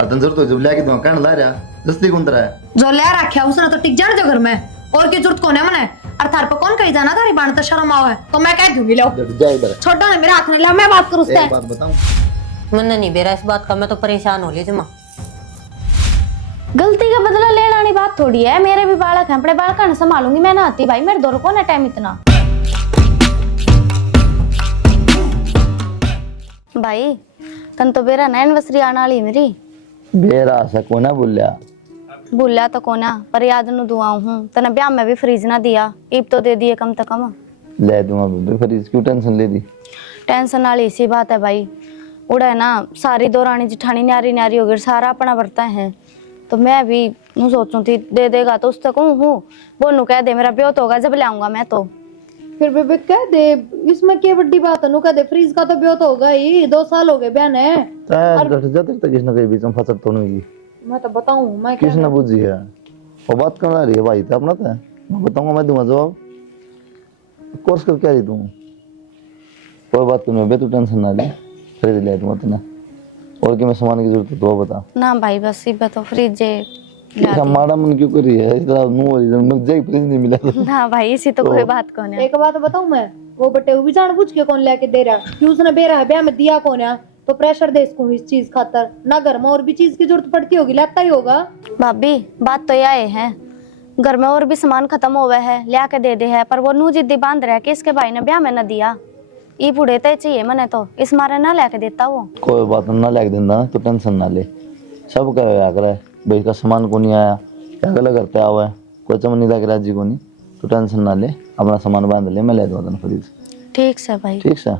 तन जरूरत हो जब लेके दूंगा कहने ला रहा जस्ती कौन तरह है जो ले रखा उसने तो टिक जाने दो घर में और की जरूरत कौन है मने और थार पे कौन कही जाना थारी बाण तो शर्म आओ है तो मैं कह दूंगी लो जा इधर छोटा ना मेरे हाथ में ले मैं बात करूं उससे एक बात बताऊं मन नहीं बेरा इस बात का, मैं तो परेशान हो ली जमा। गलती का बदला लेना वाली बात थोड़ी है। मेरे भी बालक हैं, अपने बालक न संभालूंगी मैं ना आती भाई, मेरे दौर को ना टाइम इतना। भाई तन तो बेरा ना एनिवर्सरी आने वाली मेरी। बेरा से कोना बोलिया तो कोना पर याद नु दुआऊं हूं तने ब्याह में भी फ्रीज ना दिया, ईब तो दे दिए कम से कम। ले दूंगा बेबे फ्रीज क्यों टेंशन ले दी। टेंशन वाली इसी बात है भाई, उड़ा है ना सारी दौरानी जिठानी न्यारी न्यारी हो गई, सारा अपना बरता है तो मैं भी नु सोचूं थी दे देगा तो उससे कहूं हूं बोलू कह दे मेरा ब्याह तो होगा जब लाऊंगा मैं तो। फिर बेबे कह दे इसमें क्या बड़ी बात है नु कह दे फ्रीज का तो ब्याह तो होगा ही 2 साल हो गए ब्याह ने। डट जाते तक किसने कहीं बीच में फसत तो नहीं मैं तो बताऊं मैं क्या किसने बुझी है वो बात करना रही है भाई तो अपना था मैं बताऊंगा मैं दूंगा जवाब कोर्स कर क्या रही तू कोई बात नहीं बे तू टेंशन ना ले फ्रिज ले दूंगा तूने और क्या मैं सामान की जरूरत है तो बता ना भाई बस इब तो फ्रिज ऐसा माड़ा मन क्यों कर रही है इतना नो मत जाए फ्रिज नहीं मिला ना भाई इसी तो कोई बात कौन है। एक बात बताऊं मैं वो बटे वो भी जान बुझ के कौन लेके दे रहा कि उसने बेरा है ब्याह में दिया कौन है तो प्रेशर दे इसको इस चीज खातर ना घर में और भी चीज की जरूरत पड़ती होगी लेता ही होगा। भाभी बात तो यह है घर में और भी सामान खत्म हो गया है लिया के दे दे है पर वो नू जिद्दी बांध रहा है कि इसके भाई ने ब्याह में न दिया ई बुढ़े तो चाहिए मने तो इस मारे ना लेके देता वो। कोई बात ना लेके देना तो टेंशन ना ले सब कह कर भाई का सामान को नहीं आया क्या गलत करते आवा है कोई चमन नहीं लग रहा जी को नहीं तो टेंशन ना ले अपना सामान बांध ले मैं ले दूंगा तेन फ्रीज। ठीक है भाई ठीक है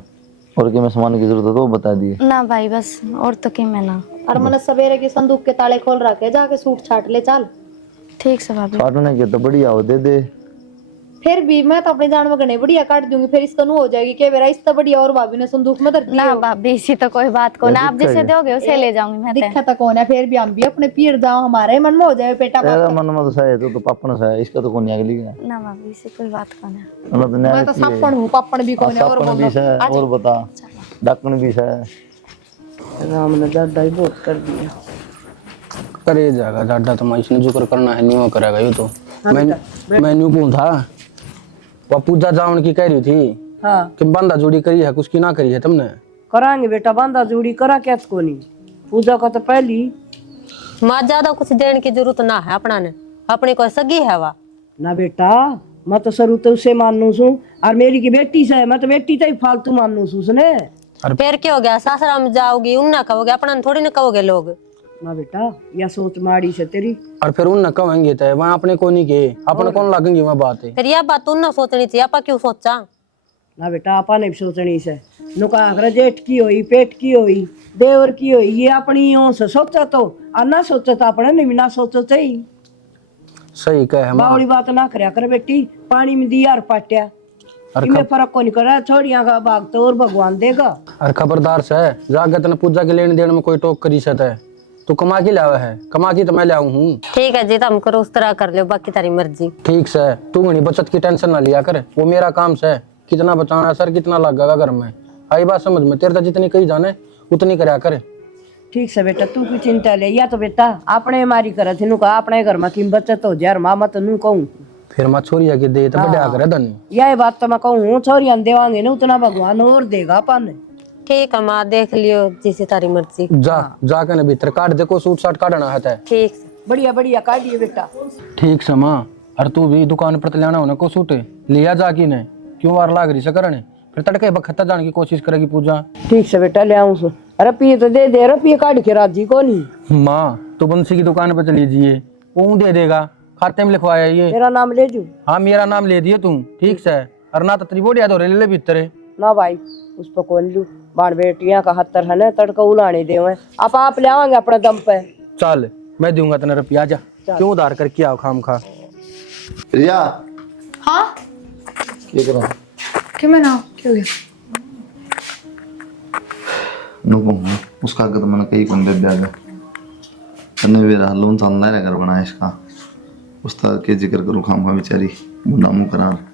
और क्या मैं सामान की जरूरत है तो बता दिए ना भाई बस और तो की मैं ना और मैंने सवेरे के संदूक के ताले खोल रखे जाके सूट छाट ले चल। ठीक है भाभी छाटने के तो बढ़िया हो दे दे फिर भी मैं तो अपने जान में गने बढ़िया काट दूंगी फिर इसका नु हो जाएगी कि मेरा इससे बढ़िया और भाभी ने संदूक में धर दिया ना भाभी इसी तो कोई बात को ना आप जिसे दोगे उसे ले जाऊंगी मैं दिखा तो कौन है फिर भी हम भी अपने पीर जाओ हमारे मन में हो जाए बेटा तेरा मन में तो सही है तो पापा ने सही इसका तो कौन आगे लिखा ना भाभी इसी कोई बात कौन है। मैं तो सपन हूँ पप्पन भी कौन है और सापन भी है और बता डकन भी है राम ने ज्यादा ही बहुत कर दिया। करे जाएगा ज्यादा तो मैं इसने जिक्र करना है नहीं वो करेगा ये तो मैं न्यू पूछ था वो पूजा जावन की कह रही थी हाँ कि बंदा जोड़ी करी है कुछ की ना करी है तुमने। करांगे बेटा बांधा जोड़ी करा क्या को नहीं पूजा का तो पहली माँ ज्यादा कुछ देने की जरूरत ना है अपना ने अपनी कोई सगी है वा ना बेटा मैं तो शुरू तो उसे मानू सू और मेरी की बेटी से मैं तो बेटी तो ही फालतू मानू सू उसने। फिर क्या हो गया सासरा में जाओगी उन्ना कहोगे अपना ने थोड़ी ना कहोगे लोग। ना बेटा या सोच माड़ी से तेरी और फिर उन कहेंगे तो वहाँ अपने को नहीं के अपने कौन लगेंगे वहाँ बात है। फिर यह बात तुम ना सोचनी थी आपा क्यों सोचा। ना बेटा आपा ने भी सोचनी से नुका अगर जेठ की होई पेट की होई देवर की होई ये अपनी ओं से सोचा तो और ना सोचा तो अपने ने भी ना सोचो सही सही कहे माँ बावड़ी बात ना करया कर बेटी पानी में दिया और पाट्या इनमें फर्क को नहीं कर रहा छोड़िया का भाग तो और भगवान देगा। और खबरदार से जाके तने पूजा के लेने देने में कोई टोक करी सकता है तू कमा के लावा है कमा की तो मैं लाऊं हूँ। ठीक है जी तुम करो उस तरह कर लो बाकी तारी मर्जी। ठीक से तू घनी बचत की टेंशन ना लिया कर वो मेरा काम से कितना बचाना सर कितना लगेगा घर में आई बात समझ में तेरे तो जितनी कही जाने उतनी करया करे। ठीक से बेटा तू की चिंता ले या तो बेटा अपने मारी करे थी नुका अपने घर में की बचत हो जाए माँ मत नू कहूँ फिर मैं छोरिया के दे तो बढ़िया करे धन यह बात तो मैं कहूँ छोरिया देवांगे ना उतना भगवान और देगा अपन। ठीक है माँ देख लियो जिसे तारी मर्जी। जाके ना भीतर काट देखो सूट साट काटना है ठीक से बढ़िया बढ़िया काटिए बेटा। ठीक से माँ और तू भी दुकान पर लेना होना को सूट लिया जाकी ने क्यों वार लाग रही से करने फिर तड़के बखता जाने की कोशिश करेगी पूजा। ठीक से बेटा ले आऊँ रुपये तो दे दे रुपये काट के राजी को नहीं। माँ तो बंसी की दुकान पर चली जाइए वो दे देगा खाते में लिखवाया ये मेरा नाम ले जू। हाँ मेरा नाम ले दिए तुम ठीक से और ना तो त्रिबोडिया तो ले भीतर ना भाई उस पर कौन लू बाण बेटियां का हत्तर है ना तड़का उलाने दे आप ले आवांगे अपने दम पे। चल मैं दूंगा तेना रुपया जा क्यों उधार करके आओ खाम खा। रिया हाँ क्या करो क्यों मैं ना क्यों गया नुको उसका अगर मैंने कहीं कौन दे दिया तने मेरा लोन चलना है अगर बना इसका उस तरह के जिक्र करूँ खाम खा बेचारी मुन्ना करार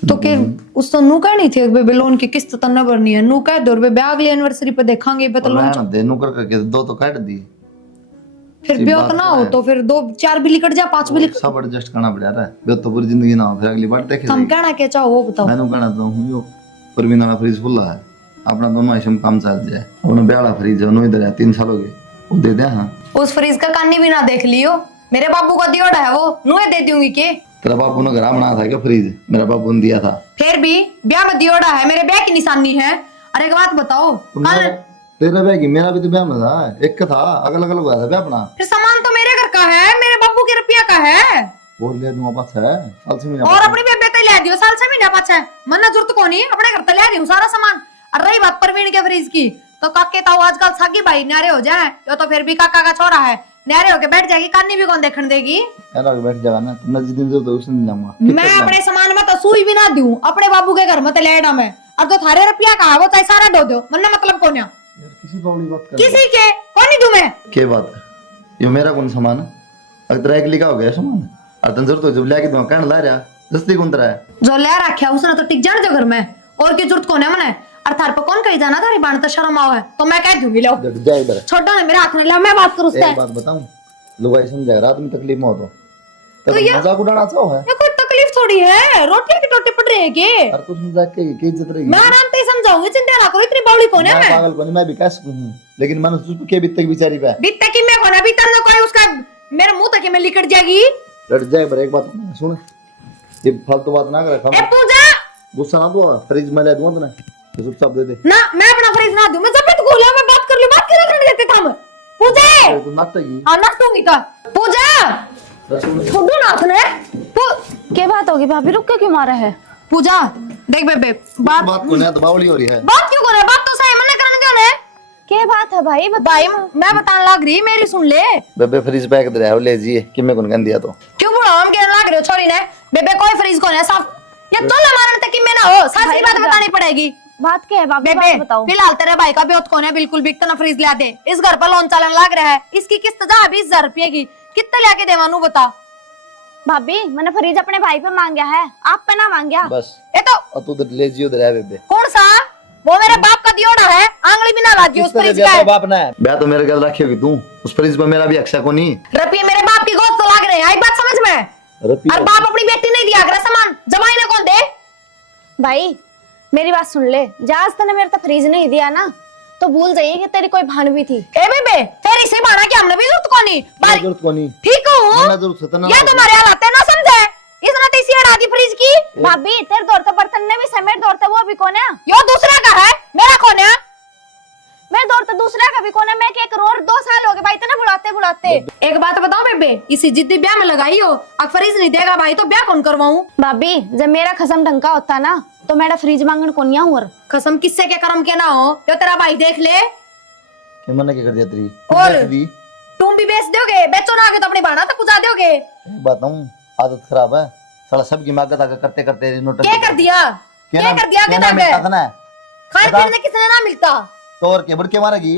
तो कि उस तो नू कहनी थी बेबे लोन की किस्त तन्ना भरनी है नू कह दो बेबे अगली एनिवर्सरी पे देखांगे बता लोन दे नु कर के दो तो काट दी फिर ब्योत ना हो तो फिर 2-4 भी लिकट जा 5 भी लिकट सब एडजस्ट करना पड़ा रहा है तो पूरी जिंदगी ना हो फिर अगली बार देखे हम कहना क्या चाहो वो बताओ। मैंने कहना तो हूँ यो परवीना का फ्रिज खुला है अपना दोनों ऐसे में काम चल जाए अपना ब्याह फ्रिज है इधर है 3 साल हो गए वो दे दे। हाँ उस फ्रिज का कानी भी ना देख लियो, मेरे बाबू का दियोड़ा है वो नुए दे दूंगी के। तेरा बापू ने घर बनाया था क्या फ्रिज? मेरा बापू ने दिया था। फिर भी ब्याह में दियोड़ा है, मेरे ब्याह की निशानी है। अरे एक बात बताओ, कल तेरा ब्याह की मेरा भी तो ब्याह में था, एक का था, अलग अलग हुआ था ब्याह अपना। फिर सामान तो मेरे घर का है, मेरे बाबू के रुपया का है। वो ले दूंगा पाछा है साल से महीना और अपनी बेबे ते ले दियो साल से महीना पाछा है, मन्ना जरूरत को नहीं, अपने घर ते ले दियो सारा सामान। और रही बात परवीन के फ्रिज की, तो काके ताऊ आजकल सागी भाई न्यारे हो जाए, तो फिर भी काका का छोरा है, न्यारे होके बैठ जाएगी, कानी भी कौन देखने देगी। ऐसा बैठ जाएगा ना, तुमने जिस दिन जरूरत है उस दिन लाऊंगा। मैं अपने सामान में तो सुई भी ना दूं, अपने बाबू के घर में तो लेडा मैं। और जो थारे रुपया का है वो चाहे सारा दो दो, मन्ना मतलब कौन है? यार किसी बावली बात कर किसी के कौन नहीं दूं मैं? के बात है ये मेरा कौन सामान है? अगर तेरा एक लिखा हो गया सामान और तन जरूरत हो जब लेके दूंगा कहने ला रहा जस्ती कौन तेरा है? जो ले रखा उसने तो टिक जाने दो घर में, और की जरूरत कौन है मने? और थार पे कौन कही जाना थारी बाण तो शर्म आओ है, तो मैं कह दूंगी लो जा इधर। छोड़ो ना मेरे हाथ में, ले मैं बात करूं उससे। एक बात बताऊं, लुगाई समझा रात में तकलीफ में हो तो ये मजाक उड़ाना चाहो है? ये कोई तकलीफ थोड़ी है, रोटी की टोटी पड़ रही है के? और तू मजाक की इज्जत रहेगी। मैं आराम से समझाऊंगी, चिंता ना करो, इतनी बावली कौन है? मैं मैं पागल कौन, मैं भी कैसे हूं, लेकिन मैंने तुझ के बीते की बेचारी पे बीते की मैं कौन है? बीते ना कोई उसका मेरे मुंह तक में लिकट जाएगी। लड़ जाए। पर एक बात सुन, ये फालतू बात ना करे, ए पूजा, गुस्सा ना दो, फ्रिज में ले दूंगा ना तो चुपचाप दे दे ना मैं अपना फ्रिज ना दूं, मैं जब तक बोला मैं बात कर लूं, बात क्यों करने देते हम? पूजा तू नाटकी हां नाटूंगी का पूजा छोड़ो ना अपने क्या बात होगी भाभी, रुक के क्यों मारा है? पूजा देख बेबे बात को ना दबावली हो रही है। बात क्यों कर रहा है? बात तो सही मना करने क्यों ने? क्या बात है भाई भाई मैं बताने लग रही, मेरी सुन ले। बेबे फ्रिज पैक दे रहा है, ले जी कि मैं कौन कह दिया तो क्यों बुढ़ा हम कहने लग रहे हो छोरी ने? बेबे कोई फ्रिज कौन है साफ, ये तो मारने तक कि मैं ना हो, सारी बात बतानी पड़ेगी। बात क्या है भाभी, बेबे बात बताओ। फिलहाल तेरे भाई का ब्योत कौन है, बिल्कुल बिकता ना फ्रिज ला दे, इस घर पर लोन चलन लग रहा है, इसकी किस्त जा 20,000 रुपये की, कितने लाके देवानू बता? भाभी मैंने फ्रिज अपने भाई पे मांगा है, आप पे ना मांगा। बस ये तो और तू उधर ले जियो, उधर है बेबे। कौन सा? वो मेरे बाप का दियोड़ा है, आंगली भी ना लागी उस फ्रिज का। बाप ना है ब्याह तो मेरे गल रखियोगी तू, उस फ्रिज पे मेरा भी अक्सा को नहीं। रुपये मेरे बाप की गोद तो लग रहे हैं, आई बात समझ में? और बाप अपनी बेटी नहीं दिया कर सामान, जमाई ने कौन दे? भाई मेरी बात सुन ले, जहाज तने मेरे तो फ्रिज नहीं दिया ना, तो भूल जाइए कि तेरी कोई भान भी थी। ए बेबे तेरी से बाना क्या हमने भी जरूरत को नहीं, जरूरत को नहीं, ठीक हूँ ना जरूरत से तना या तुम्हारे हालात है ना समझे, इसने तो इसी अड़ा दी फ्रिज की। भाभी तेरे दौर तो बर्तन ने भी समेट दौर तो वो भी कौन है? यो दूसरा का है, मेरा कौन है? मेरे दौर तो दूसरा का भी कौन है? मैं क्या करोड़ 2 साल हो गए भाई तना बुलाते बुलाते। एक बात बताओ बेबे, इसी जिद्दी ब्याह में लगाई हो, अब फ्रिज नहीं देगा भाई तो ब्याह कौन करवाऊं? भाभी जब मेरा खसम ढंका होता ना तो मेरा फ्रिज मांगन को नहीं और कसम किससे के कर्म के ना हो, तो तेरा भाई देख ले। कि मैंने क्या कर दिया तेरी और बेच दी। तुम भी बेच दोगे, बेचो ना आगे तो अपनी बाना तक पुजा दोगे। एक बात हूँ, आदत खराब है साला, सबकी मांगत आकर करते करते नोट क्या कर दिया? क्या कर दिया? क्या नाम मिलता था ना खाने पीने किसने ना मिलता? तो और के बड़ के मारेगी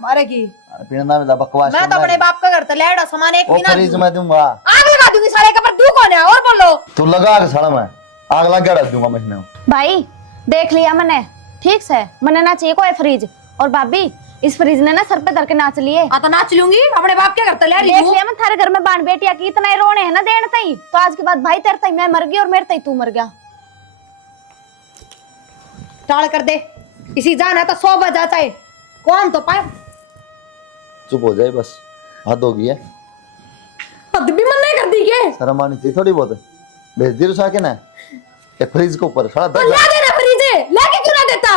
मारेगी। पीने ना मिलता बकवास। मैं तो अपने बाप का घर तलेड़ा सामान एक वो भी ना फ्रिज में दूंगा, आग लगा दूंगी सारे के पर, तू कौन है और बोलो? तू लगा के साला मैं आग लगा डाल दूंगा महीने में। भाई देख लिया मैंने, ठीक से मैंने ना चाहिए कोई फ्रिज। और भाभी इस फ्रिज ने ना सर पे धर के नाच लिए। तो नाच लूंगी, अपने बाप के घर तले देख लिया मैं थारे घर में बाण बेटिया की इतना ही रोने है ना देन तई, तो आज के बाद भाई तेरे तई मैं मर गई और मेरे तई तू मर गया। टाल कर दे, इसी जान है तो 100 बजा चाहे कौन तो पाए। चुप हो जाए बस, हद हो गई है। हद भी मन नहीं कर दी के, शर्म आनी चाहिए थोड़ी बहुत, भेज दी रुसा के ना एक फ्रिज के ऊपर साला तो ला देना फ्रिज, लेके क्यों ना देता?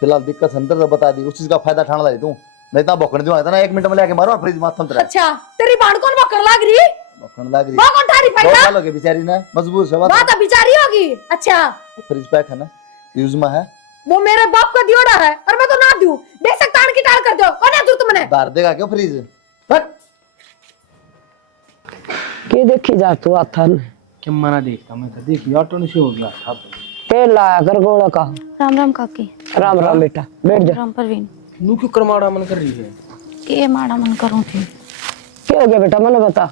फिलहाल दिक्कत अंदर से बता दी, उस चीज का फायदा ठान ला तू, नहीं तो भोकड़ दिया ना 1 मिनट में लेके मारो फ्रिज माथम तेरा। अच्छा तेरी बाण कौन भोकड़ लाग रही? भोकड़ लाग रही वो कौन थारी दो पैदा? साल हो गए बेचारी ना, मजबूर से बात तो बिचारी होगी। अच्छा फ्रिज पैक है ना, यूज में है, वो मेरे बाप का दियोड़ा है और मैं तो ना दूं, देख सकता हूं कि टाल कर दो, कौन है तू तुमने? धार देगा क्यों फ्रिज? के देखी जा तू आता ने क्या मना देखता मैं तो देखी ऑटो ने से हो गया था। तेल लाया कर गोला का। राम राम काकी। राम राम बेटा, बैठ जा। राम परवीन। नू क्यों करमाड़ा मन कर रही है? के माड़ा मन करूं थी? क्या हो गया बेटा, मैंने बता।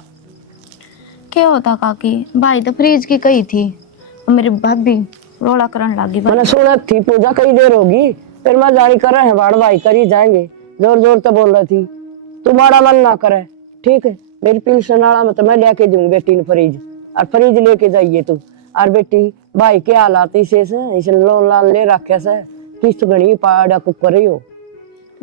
क्या होता काकी, भाई तो फ्रिज की कही थी और मेरी भाभी रोला करन लागी। मैंने सुना थी पूजा कई देर होगी, फिर मैं जारी कर रहे हैं बाड़ भाई कर ही जाएंगे, जोर जोर से बोल रही थी तू माड़ा मन ना करे। ठीक है, मेरी पेंशन वाला मतलब मैं लेके दूंगी बेटी ने फ्रिज, और फ्रिज लेके जाइए तू। और बेटी भाई के हालात इसे से इसे लोन लान ले रखे से किस्त गणी पाड़ा कुकर ही हो।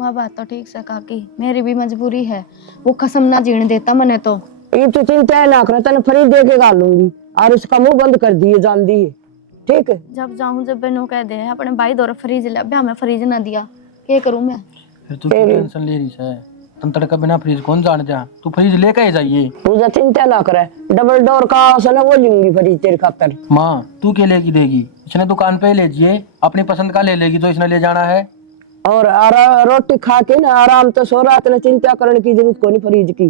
वह बात तो ठीक से काकी, मेरी भी मजबूरी है, वो कसम ना जीने देता मने तो। ये तो चिंता ना कर, तेने फ्रिज दे के गालूंगी और उसका मुंह बंद कर दिए जान दी, ठीक है। जब जाऊं जब बेनो कह दे अपने भाई दौर फ्रिज ले, अभी हमें फ्रिज ना दिया, क्या करूं मैं? फिर तू टेंशन ले रही है, तुम तड़का बिना फ्रिज कौन जान जा, तू फ्रिज लेके ही जाइए। मुझे चिंता ना करे, डबल डोर का आसन वो लूंगी फ्रिज तेरे खातर। माँ तू क्या लेगी देगी, इसने दुकान पे ले लीजिए, अपनी पसंद का ले लेगी जो इसने ले जाना है। और रोटी खा के ना आराम तो सो रात ने चिंता करने की जरूरत को नहीं फ्रिज की,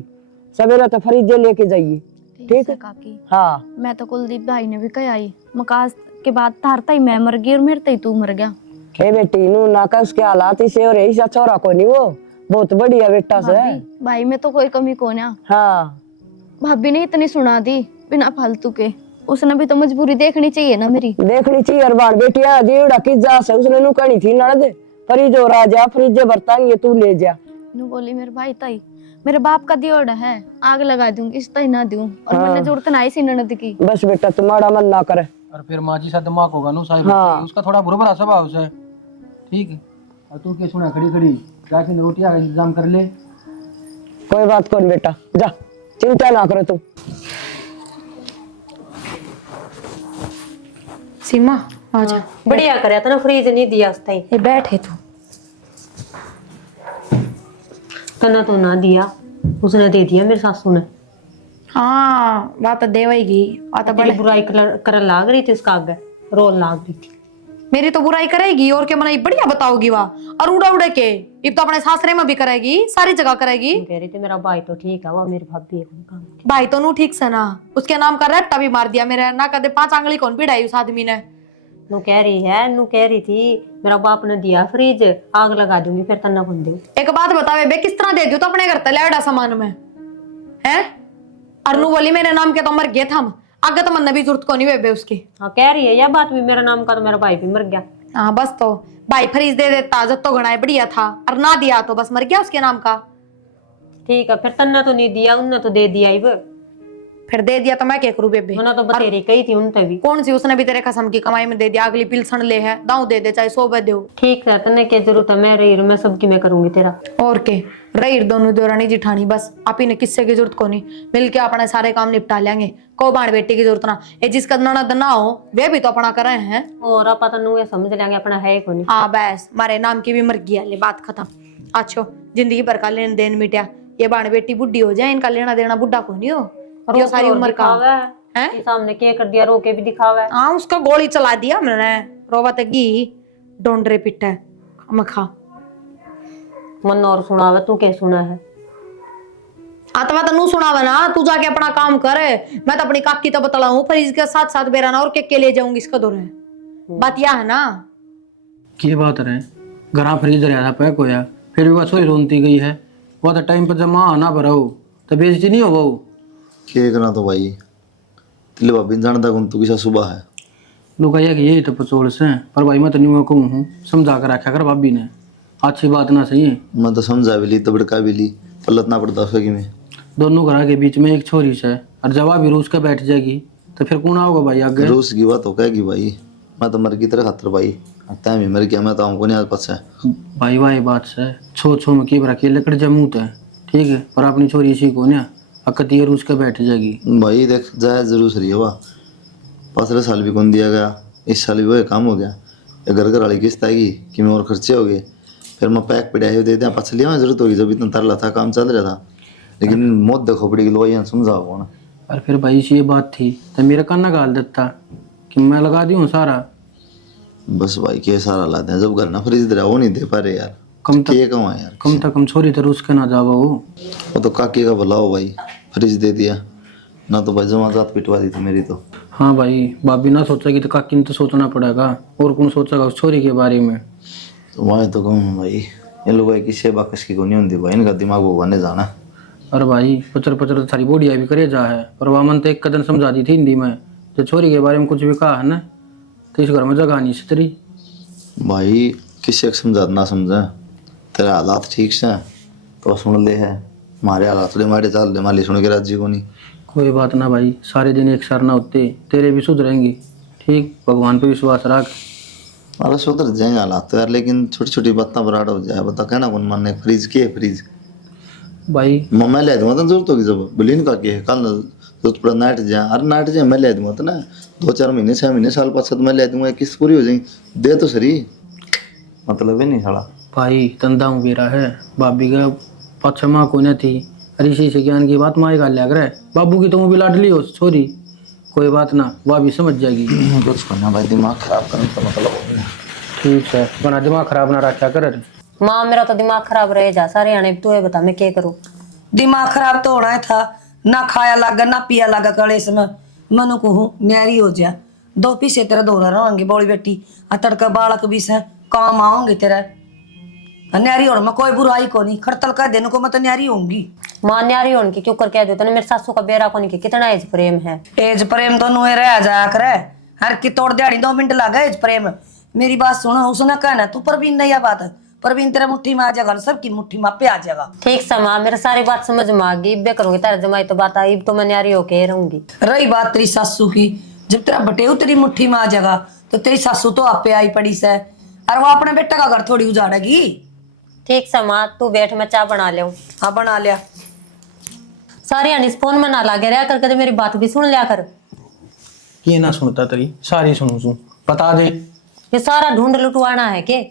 सवेरे तो फ्रिज लेके जाइए, ठीक है काकी। हाँ। मैं तो कुलदीप भाई ने भी कहा आई, मकास के बाद तारता ही मैं मर गई और मेरे तई तू मर गया। ए बेटी नू ना का उसके हालात इसे और ऐसा छोरा को नहीं, वो बहुत बढ़िया बेटा से। भाई में तो कोई कमी कौन है। हाँ भाभी ने इतनी सुना दी बिना फालतू के, उसने भी तो मजबूरी देखनी चाहिए ना मेरी। देखनी चाहिए और बाण बेटिया जीवड़ा की जा से उसने नू कही थी नड़द फ्रिज और आ जा, फ्रिज बरताएंगे तू ले जा। नू बोली मेरे भाई ताई मेरे बाप का दियोड़ा है, आग लगा दूंगी इस तई ना दूं, और मैंने जरूरत ना इसी ननद की। बस बेटा तुम्हारा मन ना करे। और फिर माँ जी सा दिमाग होगा नु साहिब, हाँ। उसका थोड़ा बुरा भला स्वभाव है, ठीक है। और तू क्या सुना खड़ी खड़ी जाके रोटियां का इंतजाम कर ले। कोई बात कौन बेटा, जा चिंता ना करो तुम। सीमा आजा, बढ़िया करया था ना, फ्रीज नहीं दिया उसने। ये बैठे तू। तना तो ना दिया, उसने दे दिया मेरी सासू ने। हाँ बात देवेगी, बात बड़ी बुराई कर लाग रही थी उसका आगे, रोल लाग रही थी। मेरी तो बुराई करेगी और क्या बनाई बढ़िया बताओगी वाह, और उड़ा उड़े के अब तो अपने सासरे में भी करेगी, सारी जगह करेगी। कह रही थी मेरा भाई तो ठीक है, वो मेरी भाभी है कोई काम की। भाई तो नू ठीक से ना, उसके नाम का रट्टा भी मार दिया मेरे ना, कदे 5 आंगली कौन पिड़ाई उस आदमी ने। नू कह रही थी मेरा बाप ने दिया फ्रिज, आग लगा दूंगी फिर तना बन दे। एक बात बतावे बे, किस तरह दे दियो तो अपने घर तलेड़ा सामान में है। अरनू बोली मेरे नाम के तो मर गए था, आगे तो मन भी जरूरत को नहीं बेबे उसकी। हाँ कह रही है यह बात भी, मेरा नाम का तो मेरा भाई भी मर गया। हाँ बस तो भाई फ्रिज दे देता जब तो घना बढ़िया था, और ना दिया तो बस मर गया उसके नाम का। ठीक है, फिर तन्ना तो नहीं दिया, उनने तो दे दिया ही। फिर दे दिया तो मैं क्या करूं बेबे। उन्होंने तो बतेरी कही थी उनसे भी। कौन सी उसने भी तेरे कसम की कमाई में दे दिया, अगली पिलसन ले है दाऊ दे दे चाहे 100 बे दो। ठीक है, तन्ने क्या जरूरत है, मैं रही मैं सबकी मैं करूंगी तेरा। और के रही दोनों देवरानी जिठानी, बस आप ही ने किससे की जरूरत को नहीं, मिलके अपने सारे काम निपटा लेंगे, को बाण बेटी की जरूरत ना। ये जिसका ननद ना हो वे भी तो अपना कर रहे हैं, और आप तनु ये समझ लेंगे अपना है को नहीं। हाँ बस मारे नाम की भी मर गया, ले बात खत्म। अच्छो जिंदगी भर का लेन देन मिटा, ये बाण बेटी बुढ़ी हो जाए, इनका लेना देना बुढ़ा को नहीं हो, ये सारी उम्र का है। ये सामने क्या कर दिया, रोके भी दिखावा है। हाँ उसका गोली चला दिया मैंने, रोवत गी डोंडरे पिटा मखा मन और सुनावे, तू क्या सुना है? आतवा तो नू सुनावे ना, तू जाके अपना काम करे, मैं तो अपनी काकी तो बतला हूँ, पर इसके साथ साथ बेरा ना और के ले जाऊंगी इसका दौर है। बात यह है ना की बात रहे घरा फ्रिज रहा था पैक होया, फिर भी बस वही रोनती गई है। वो तो टाइम पर जमा आना भरा हो तो बेइज्जती नहीं हो वो। के करना तो भाई तिले भाभी जानता कौन तू किसा सुबह है। लोग कहिए कि यही तो पचोड़ से, पर भाई मैं तो नहीं कहूँ हूँ, समझा कर रखा कर भाभी ने, अच्छी बात ना सही है। मैं तो समझा भी ली तो भड़का भी ली, पलटना पड़ता उसका कि मैं दोनों घर के बीच में एक छोरी से, और जवाब भी रूस के बैठ जाएगी तो फिर कौन आओगे भाई आगे। रूस की बात हो कहेगी भाई, मैं तो मर की तरह खातर भाई, तय भी मर गया, मैं तो हमको नहीं आज पता है भाई भाई बात से छो छो में की रखी लकड़ जमूत है, ठीक है, पर अपनी छोरी इसी को ना अकती रूस के बैठ जाएगी। भाई देख जाए जरूर सही हुआ, 15 साल भी कौन दिया गया, इस साल भी वो काम हो गया, ये घर वाली किस्त आएगी कि मैं और खर्चे हो गए, फिर मैं पैक पिटाई दे दिया, पछ लिया जरूरत होगी, जब इतना तरला था काम चल रहा था, लेकिन मौत देखो पड़ी लोग यहाँ समझाओ ना। और फिर भाई ये बात थी तो मेरा काना गाल देता कि मैं लगा दी हूँ सारा। बस भाई के सारा ला दें, जब घर ना फ्रिज दे रहा वो नहीं दे पा रहे यार, कम तक के कमा यार, कम तक कम छोरी तो रूस के ना जावा वो तो काके का भला हो भाई, फ्रिज दे दिया ना, तो भाई जमा जात पिटवा दी थी मेरी तो। हाँ भाई भाभी ना सोचेगी तो काकी ने तो सोचना पड़ेगा, और कौन सोचेगा उस छोरी के बारे में। तो मैं तो कहूँ भाई ये लोग भाई किसी बाकस की को नहीं होती भाई, इनका दिमाग वो बने जाना। और भाई पचर पचर सारी बोडिया भी करे जा है, पर वामन तो एक कदम समझा दी थी हिंदी में, जो छोरी के बारे में कुछ भी कहा है ना तो इस घर में जगह नहीं सितरी। भाई किसी को समझा ना समझे, तेरे हालात ठीक से तो सुन ले है, मारे हालात थोड़े मारे चाल ले माली सुन के राज्य को नहीं। कोई बात ना भाई, सारे दिन एक सार ना होते, तेरे भी सुधरेंगी। ठीक, भगवान पे विश्वास रख। मारा सुधर जाएंगे हालात तो यार, लेकिन छोटी छोटी बातें बराड़ हो जाए। बता कहना कौन मानने फ्रीज के फ्रीज भाई मैं ले दूंगा तो जरूरत होगी जब बोली का के कल जरूरत पड़ा नाइट जा अरे नाइट जा मैं ले दूंगा तो ना 2-4 महीने 6 महीने साल 5 मैं ले दूंगा, किस्त पूरी हो जाएगी। दे तो सही, मतलब है नहीं साला भाई तंदा हूँ बेरा है भाभी का पाछा माँ को न थी। ऋषि से ज्ञान की बात माँ गाल लिया करे। बाबू की तो भी लाडली हो छोरी, कोई बात ना, वह भी समझ जाएगी। कुछ करना भाई, दिमाग खराब करने का मतलब हो गया। ठीक है, बना दिमाग खराब ना रखा कर। माँ मेरा तो दिमाग खराब रहे जा सारे आने, तू ये बता मैं क्या करूँ। दिमाग खराब तो होना ही था, ना खाया लगा ना पिया लगा कलेस में। मनु को हूँ न्यारी हो जा, 2 पीसे तेरा दोहरा रहेंगे बोली बेटी, आ तड़का बालक भी से काम आओगे तेरा। न्यारी होने में कोई बुराई को नहीं, खड़तल कर देने को मैं तो न्यारी होंगी। माँ न्यारी होने की क्यों कर कह देता मेरे सासू का बेरा को नहीं, कितना एज प्रेम है। एज प्रेम तो नुए रह जाया करे, हर की तोड़ दिहाड़ी 2 मिनट लगा एज प्रेम। मेरी बात सुनो, उसने कहना तू परवीन नहीं बात, परवीन तेरा मुट्ठी में आ जाएगा, सबकी मुट्ठी में पे आ जाएगा। ठीक सा माँ, मेरे सारी बात समझ में आ गई, बे करूंगी तेरा जमाई तो बात आई, तो मैं न्यारी होके रहूंगी। रही बात तेरी सासू की, जब तेरा बटेऊ तेरी मुट्ठी में आ जाएगा तो तेरी सासू तो आपे आई पड़ी से, और वो अपने बेटा का घर थोड़ी उजाड़ेगी। ठीक सा माँ, तू बैठ मैं चाय बना ले। हाँ बना लिया। सारी अनिस फोन में ना लागे रहा कर, कदे मेरी बात भी सुन लिया कर। ये ना सुनता तेरी सारी सुनू तू, बता दे। ये सारा ढूंढ लुटवाना है के?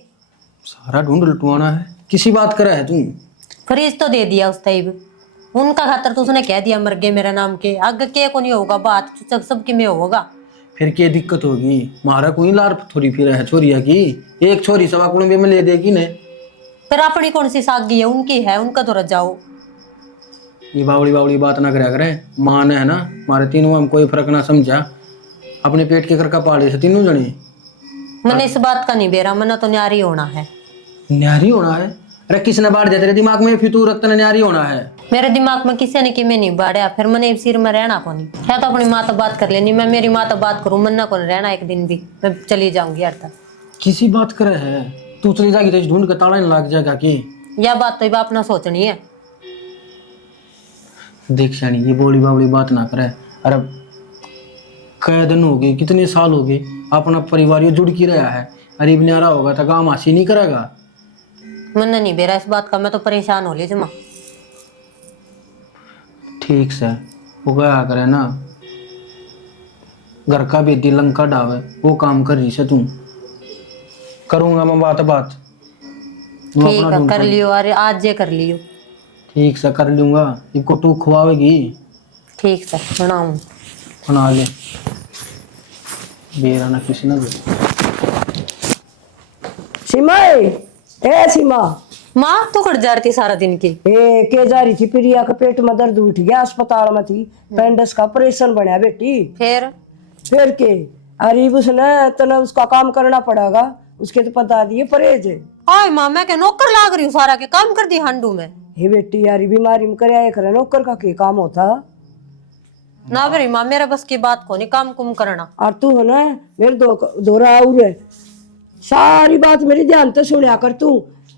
सारा ढूंढ लुटवाना है, किसी बात कर है तू? फ्रीज तो दे दिया उस तैब, उनका खातर तो उसने कह दिया मर गए मेरा नाम के, आगे के को नहीं होगा बात, सबकी में होगा। फिर क्या दिक्कत होगी? मारा कोई लार थोड़ी फिर है छोरिया की, एक छोरी सवा कुड़े में ले देगी ने। फिर अपनी कौन सी सागी है, उनकी है, उनका तो जाओ। ये बावड़ी बात ना करा करे। माँ ने है ना मारे तीनों हम कोई फर्क ना समझा, अपने पेट के कर का पाले से तीनों जने। मैंने इस बात का नहीं बेरा, मैंने तो न्यारी होना है। न्यारी होना है? अरे किसने बाढ़ दिया तेरे दिमाग में फितूर रखते न्यारी होना है? मेरे दिमाग में किसी ने कि मैं नहीं बाढ़या, फिर मैंने सिर में रहना को नहीं है, तो अपनी माँ तो बात कर लेनी, मैं मेरी माँ तो बात करूँ, मन्ना को रहना एक दिन भी, मैं चली जाऊंगी यार तक। किसी बात करे है तू चली जाएगी तो ढूंढ के ताला नहीं लग जाएगा कि? यह बात तो बाप ना सोचनी है। देख शानी ये बोली बावली बात ना करे। अरे कई दिन हो गए, कितने साल हो गए, अपना परिवार ये जुड़ की रहा है। गरीब न्यारा होगा तो काम हासिल नहीं करेगा। मैंने नहीं बेरा इस बात का, मैं तो परेशान हो ली जमा। ठीक से वो क्या करे ना, घर का भी लंका डावे, वो काम कर रही से तू। करूंगा मैं बात तू ठीक अपना है ढूंढ कर लियो, अरे आज ये कर लियो। ठीक से कर लूंगा, इनको तू खुआवेगी। ठीक से बनाऊं, बना ले बेरा ना किसी ना दे। सीमा ए सीमा, माँ तू कट जा रही सारा दिन की। ए के जा रही थी? प्रिया का पेट में दर्द उठ गया, अस्पताल में थी, पेंडस का ऑपरेशन बनया बेटी। फिर के अरे उसने तना उसका काम करना पड़ेगा, उसके तो पता दिए परहेज। हाय माँ, मैं क्या नौकर लाग रही हूँ, सारा के काम कर दी हांडू में। हे बेटी यार बीमारी में करे करे नौकर का के काम होता ना भाई माँ, मेरे बस की बात को नहीं, काम कुम करना। और तू है ना मेरे दोरा और है, सारी बात मेरी ध्यान से सुनिया कर। तू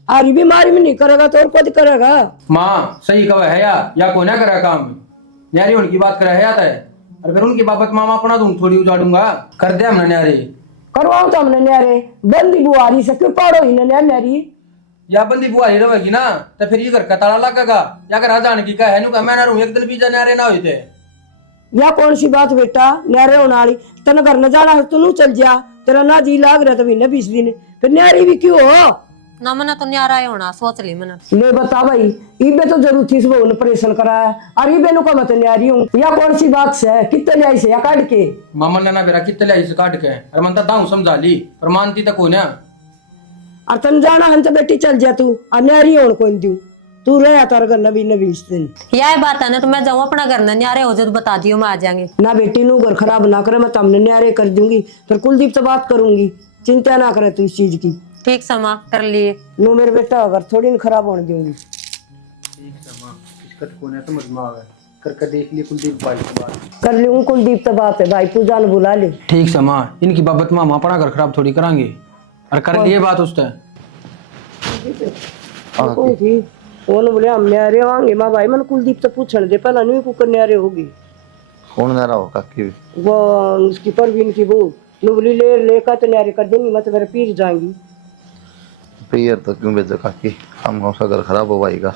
आरी बीमारी में नहीं करेगा तो और कद करेगा? माँ सही कहा है या को ना करा काम, न्यारी उनकी बात करा है आता है। और फिर उनकी बाबत मामा अपना दूं थोड़ी उजाड़ूंगा, कर दे हमने न्यारी। करवाओ तो हमने न्यारे, बंदी बुआरी से क्यों पाड़ो ही न्यारी? या बंदी बुआरी रहेगी ना तो फिर ये घर का ताला लगेगा, या घर जाने की है नु मैं ना रहूं एक दिन भी न्यारे ना होते। या कौन सी बात बेटा, न्यारे होने वाली तेन घर न जाना है तू चल जा, तेरा ना जी लाग रहा तो महीने 20 दिन, फिर न्यारी भी क्यों हो ना? मना तो न्यारा ही होना सोच ली मैंने। ले बता भाई, इबे तो जरूर थी सुबह ऑपरेशन कराया, और इबे नु का मत न्यारी हूं, या कौन सी बात से कितने लाई से या काट के? मामा ने ना बेरा कितने लाई से काट के, अरे मन दाऊ समझा ली पर मानती तक हो ना। और तन जाना हन तो बेटी चल जा तू, और न्यारी होन कौन दूं, तू रह तार घर नबी 20 दिन। यह बात है ना, तो मैं जाऊँ अपना घर ना, न्यारे हो जाए तो बता दियो, मैं आ जाएंगे ना बेटी नु घर खराब ना करे, मैं तमने न्यारे कर दूंगी, फिर कुलदीप से बात करूंगी, चिंता ना करे तू इस चीज की। ठीक समा कर लिए। नु मेरे बेटा अगर थोड़ी न खराब होने दूंगी। ठीक समा इसका तो कोने समझ में आवे, करके देख लिए कुलदीप भाई से बात कर लूं, कुलदीप तो बात है भाई, पूजा ने बुला ले। ठीक समा, इनकी बाबत मामा अपना घर खराब थोड़ी करांगे, और कर लिए बात उससे। उन्होंने बोले हम न्यारे आएंगे माँ भाई मन कुलदीप तो पूछने दे पहला नहीं कुकर न्यारे होगी कौन ना रहा हो काकी वो उसकी परवीन की वो नु बोली लेकर तो न्यारे कर देंगी मैं तो मेरे पीर जाएंगी। पियर तो क्यों भेजो काकी, हम कौन सा घर खराब हो भाई का।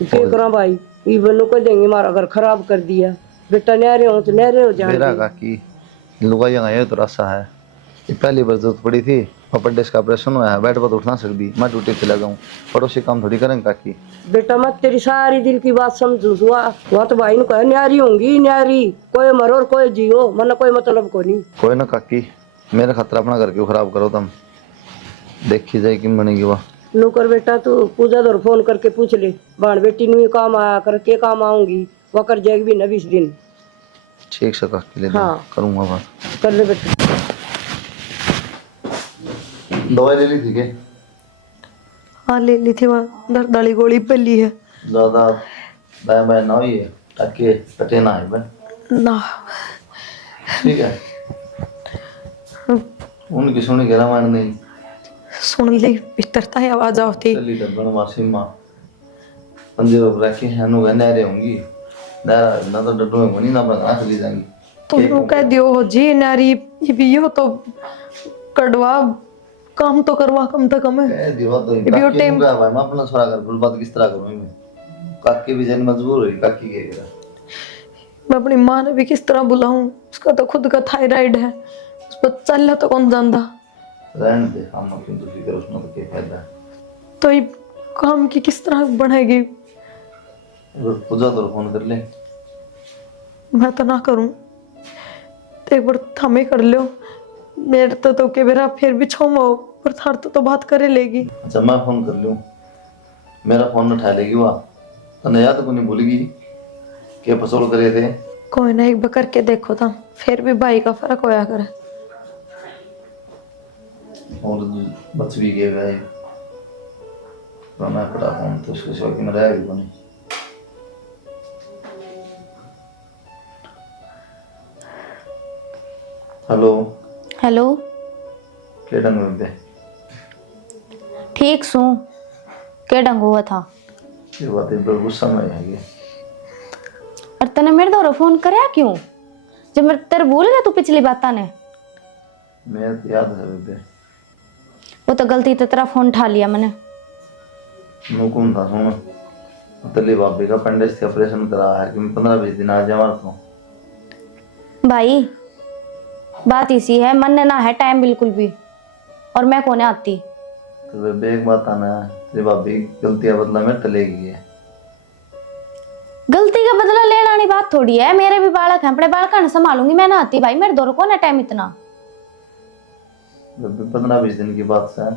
क्या करा भाई ये बनो कर देंगे हमारा घर खराब कर दिया बेटा न्यारे हो तो न्यारे हो मेरा जाएंगे। काकी लुगाई ये तो रास्ता है, ये पहली बार जरूरत पड़ी थी अपेंडिक्स का ऑपरेशन हुआ है, बेड पर तो उठ ना सकती, मैं ड्यूटी पे लगा हूँ, पड़ोसी काम थोड़ी करेंगे काकी। बेटा मत तेरी सारी दिल की बात समझू वहाँ तो भाई ने कहा न्यारी होंगी न्यारी, कोई मरो और कोई जियो मन कोई मतलब को नहीं। कोई ना काकी, मेरा खतरा अपना घर क्यों खराब करो तुम, देखी जाए कि बनेगी वह। नौकर बेटा तू पूजा दौर फोन करके पूछ ले बाण बेटी नु काम आया कर के काम आऊंगी वो कर जाएगी भी न 20 दिन। ठीक से काकी ले हाँ। करूँगा बात। कर ले बेटा। दवाई ले ली थी के? हाँ ले ली थी, वहाँ दर्द वाली गोली पली है। ज़्यादा बाय बाय ना हुई है ताकि कटे ना है भाई। ना ठीक है, उनकी सुनी घेरा मान नहीं सुन ली भीतरता है आवाज आती। चली डबन मासी माँ पंजे रोक रखे हैं नु नहरे होंगी, नहरा ना तो डड्डू में बनी ना बना चली जाएंगी। तुम कह दियो हो जी नारी ये भी हो तो कड़वा काम तो करवा कम से कम है। कह दियो तो भी काकी टाइम- का भाई मैं अपना छोरा कर बोल बात किस तरह करूं मैं, काकी भी जन मजबूर हुई काकी के लिए। मैं अपनी माँ ने भी किस तरह बुलाऊं, उसका तो खुद का थायराइड है, उस पर चल तो कौन जानता। रहने दे, हम क्यों तो फिक्र उसमें तो क्या फायदा है। तो ये काम की किस तरह बढ़ेगी। पूजा तो फोन कर ले। मैं तो ना करूं, तो एक बार थमे कर लो मेरे तो के बेरा फिर भी छोमो पर थार तो बात करे लेगी। अच्छा मैं फोन कर लूं, मेरा फोन उठा लेगी वह, तने याद को नहीं भूलेगी क्या फसोल करे थे। कोई ना एक बार करके देखो था फिर भी भाई का फर्क होया करे। और बच भी गए भाई, मैं पड़ा फोन तो उसके शौक में रह भी नहीं। हेलो हेलो क्या ढंग में बे? ठीक सू के ढंग हुआ था ये बात है बड़ा गुस्सा में है ये। और तने मेरे द्वारा फोन करया क्यों जब मैं तेरे भूल गया तू पिछली बात ने। मैं तो याद है बे, वो तो गलती से तेरा फोन उठा लिया मैंने। नुकुम था सुनो, तली बाबी का अपेंडिक्स का ऑपरेशन करा है कि 15-20 दिन आ जाए तो। भाई बात इसी है मन ने ना है टाइम बिल्कुल भी, और मैं कोने आती। तो बेबे एक बात आना है, तेरी भाभी गलतियां बदला में टलेगी है। गलती का बदला लेना नहीं बात थोड़ी है, मेरे भी बालक हैं, अपने बालक ने संभालूंगी मैं ना आती। भाई मेरे दौर को ना टाइम इतना। बेबे 15-20 दिन की बात है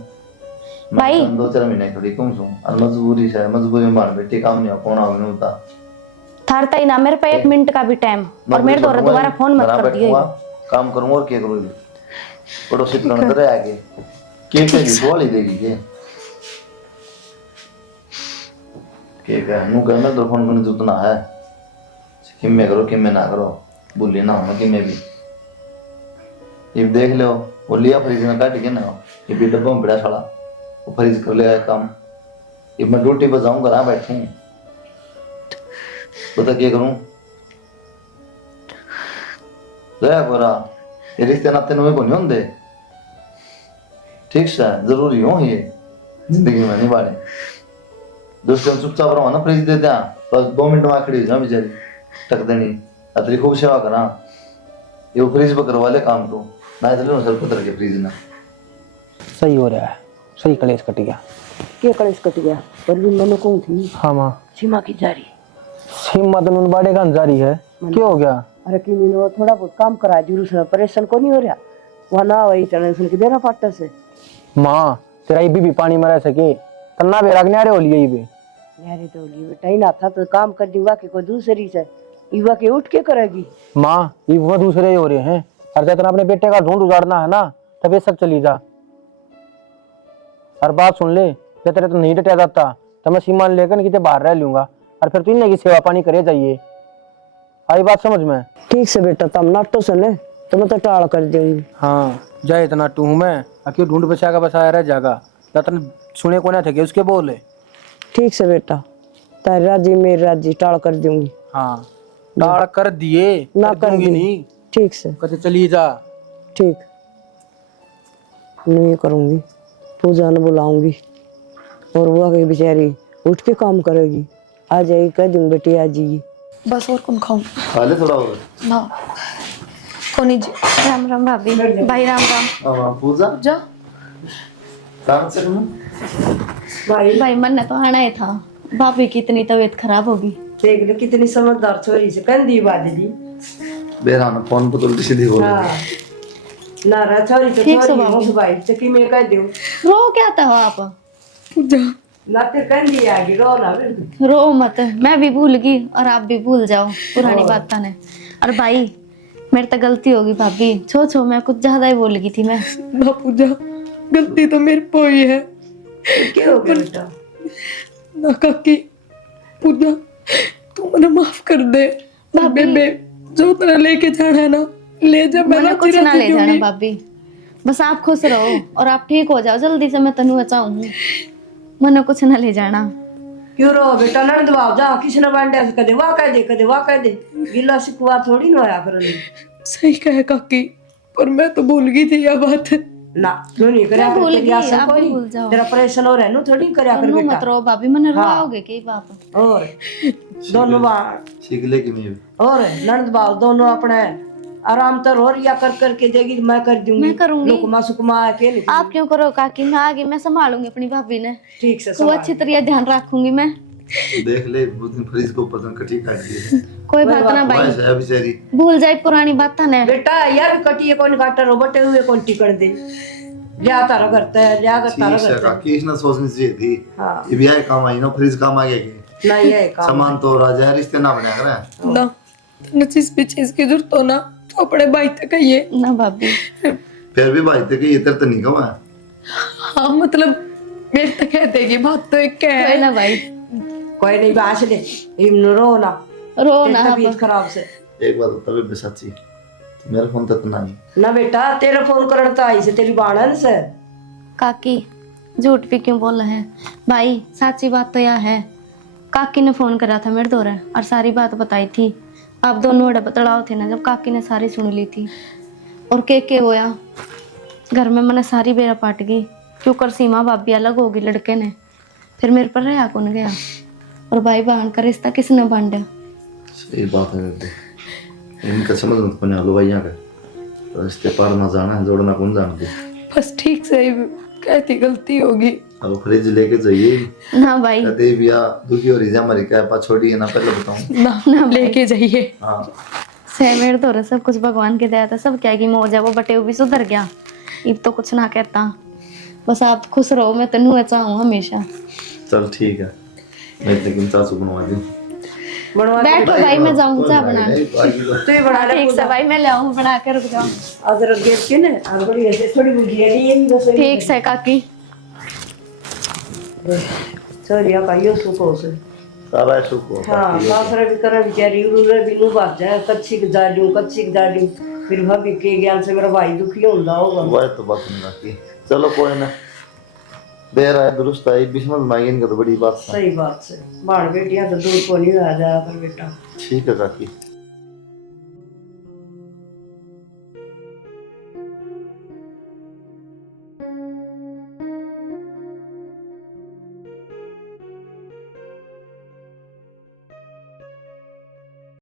भाई 2-4 महीने थोड़ी कम सू, और मजबूरी है, मजबूरी में बाहर बेटी काम नहीं हो कौन आगे नहीं होता। थारता ही ना मेरे पे 1 मिनट का भी टाइम, और मेरे द्वारा दोबारा फोन मत कर दियो। काम करूंगा और क्या करूंगी, पड़ोसी तो अंदर है आगे के पे जी बोली देगी के का नु घर में तो फोन करने जरूरत ना है, किम में करो किम में ना करो, भूली ना होना किम में भी। ये देख लो वो लिया फ्रिज में काट के ना, ये भी डब्बा में बड़ा साला वो फ्रिज कर लेगा काम। ये मैं ड्यूटी पर जाऊंगा ना बैठूं, बता क्या करूं। बोरा ये रिश्ते नाते नुए को नहीं होंगे, ठीक से जरूरी हो ये जिंदगी में नहीं बाड़े। दोस्तों चुपचाप रहो ना, फ्रिज दे दिया बस 2 मिनट में आखिरी जा बेचारी टक देनी, अतरी खूब सेवा करा। ये फ्रिज पर करवा ले काम तो ना चले सर पुत्र के फ्रिज ना। सही हो रहा है, सही कलेश कट गया। क्या कलेश कट गया पर भी मैंने कौन थी हाँ माँ सीमा की जारी सीमा तो नुन बाड़े का जारी है, क्या हो गया? अरे कि मीनो थोड़ा बहुत काम करा जरूर से परेशान को नहीं हो रहा वहाँ ना वही टेंशन के देना पाटा से। माँ तेरा ये भी पानी में रह सके तन्ना बेरा के हो लिए भी यारे तो लिए बेटा ही ना था तो काम कर दीवा के कोई दूसरी से युवा के उठ के करेगी। माँ ये वो दूसरे ही हो रहे हैं, और जब अपने बेटे का ढूंढ उजाड़ना है ना तब ये सब चली जा। और बात सुन ले, जब तेरे तो नहीं डटा जाता तो मैं सीमा लेकर कितने बाहर रह लूंगा, और फिर तू की सेवा पानी करे जाइए। आई बात समझ में? ठीक से बेटा तम नाटो सुने तो मैं तो टाल कर दूंगी। हाँ जाए इतना टू हूँ मैं, अक्यों ढूंढ बचा का बसाया रह जागा, जब सुने को ना थे उसके बोले। ठीक से बेटा। तारी राजी मेरी राजी टाल कर दूंगी। हाँ टाल कर दिए, ना कर दूंगी दी। नहीं, ठीक से कहते चली जा। ठीक, नहीं करूंगी, पूजा ने बुलाऊंगी और वो आगे बेचारी उठ के काम करेगी, आ जाएगी, कह दूंगी बेटी आ जाएगी। बस और कौन खाऊं खा ले थोड़ा और। ना कोनी जी। राम राम भाभी। भाई राम राम। अब पूजा जा काम से तुम भाई मन ने तो आना ही था, भाभी की इतनी तबीयत खराब होगी। देख ले कितनी समझदार छोरी से कंदी बात दी। बेराना फोन पर उल्टी सीधी बोल हाँ ना रा छोरी तो ठीक से छोरी बाबू। मुस भाई चकी में कह दूं रो क्या था आप? ना तेरे कंदी आ गई रो ना बिल्कुल। रो मत, मैं भी भूल गई और आप भी भूल जाओ पुरानी बात ने। और भाई मेरे तो गलती होगी भाभी, छो मैं कुछ ज्यादा ही बोल गई थी मैं। ना पूजा, गलती तो मेरे को ही है। क्या हो गया बेटा? ना काकी, पूजा तू मुझे माफ कर दे। भाभी। बेबे जो तेरा लेके जाना है ना ले जा, मैं मैंने कुछ ना ले जाना दूंगी। भाभी, बस आप खुश रहो और आप ठीक हो जाओ जल्दी से, मैं तनु बचाऊंगी। मैंने कुछ ना ले जाना। क्यों रो बेटा? नड़ दबाव जा किसी ने बांटे से कदे वाह कह दे गिला सिकवा थोड़ी ना होया कर सही कहे काकी, पर मैं तो भूल गई थी यह बात। ना क्यों नहीं करया मैं भूल करके गया गई, सब आप भी कोई भूल जाओ। तेरा ऑपरेशन हो रहा है नो थोड़ी करया कर तनु मत बेटा। रो भाभी, मैंने रोओगे की बात। और दोनों बार सीख ले कि नहीं और नंद बाव दोनों अपने आराम तर और या कर के देगी, मैं कर दूंगी। मैं करूंगी। लुकमा सुकमा के नहीं। आप क्यों करो काकी, मैं आगे मैं संभालूंगी अपनी भाभी ने, ठीक से वो अच्छी तरह ध्यान रखूंगी मैं। देख ले उस दिन फ्रिज को ऊपर कटी काट दी कोई बात ना भाई, वाइस है बेचारी। भूल जाए पुरानी बात ने। बेटा यार कटिए कौन काटा रो बटे हुए कौन टिकट दे लिया तारा करता है लिया तारा ठीक है करता है। काकी इसने सोचनी चाहिए थी। हाँ ये भी आए काम आई ना, फ्रिज काम आ गया कि नहीं है काम सामान तो राजा है, रिश्ते ना बना कर ना न चीज भी चीज की जरूरत हो ना तो अपने भाई तक कहिए ना भाभी। फिर भी भाई तक ये तेरे तो नहीं कमा। हाँ मतलब मेरे तक कह देगी बात तो एक क्या कोई है। ना भाई, कोई नहीं बास ले इम रो ना रो ना आप। तबीयत खराब से एक बात तभी भी सच्ची मेरा फोन तो नहीं ना बेटा तेरा फोन करन तो आई से तेरी बाणन से। काकी झूठ भी क्यों बोल रहे हैं भाई, सच्ची बात तो यह है, काकी ने फोन करा था मेरे दौरे और सारी बात बताई थी। आप दोनों बड़े बतलाव थे ना, जब काकी ने सारी सुन ली थी। और के होया घर में मैंने सारी बेरा पाट गई, क्यों कर सीमा भाभी अलग होगी लड़के ने, फिर मेरे पर रहा कौन गया। और भाई बहन का रिश्ता किसने बांधा? सही बात है बेटे, इनका समझ मत पने आलू भाई यहाँ का रिश्ते पार ना जाना है, जोड़ना कौन जानती। बस ठीक से कहती गलती होगी। अब फ्रिज लेके जाइए ना भाई, कहते भी या दुखी हो रही है हमारी क्या पा छोड़ी है ना, पहले बताऊं। ना लेके जाइए। हाँ से मेरे दौरे सब कुछ भगवान की दया था, सब क्या की मौज है, वो बटे भी सुधर गया, अब तो कुछ ना कहता। बस आप खुश रहो, मैं तनु ऐसा हूँ हमेशा। चल ठीक है, मैं लेकिन चाचू बनवा दूं। बनवा बैठो भाई, मैं जाऊँ चाय बना। तो ये बना ले ठीक से भाई, मैं ले आऊँ बना के, रुक जाओ। अदरक गिर के ना और बड़ी ऐसे थोड़ी बुझी है ये बस ठीक से काकी। छोरिया का यो सुको से सारा शुक्र हाँ सासरे भी करे बेचारी उरे भी नु बात जाए कच्ची के जालू फिर भाभी के ज्ञान से मेरा भाई दुखी होता होगा। वह तो बात नहीं रखी। चलो कोई ना, देर आए दुरुस्त आई, बिस्मत मांगे इनका तो बड़ी बात है। सही बात से बाण बेटियां तो दूर को नहीं आ जाया पर बेटा। ठीक है काकी।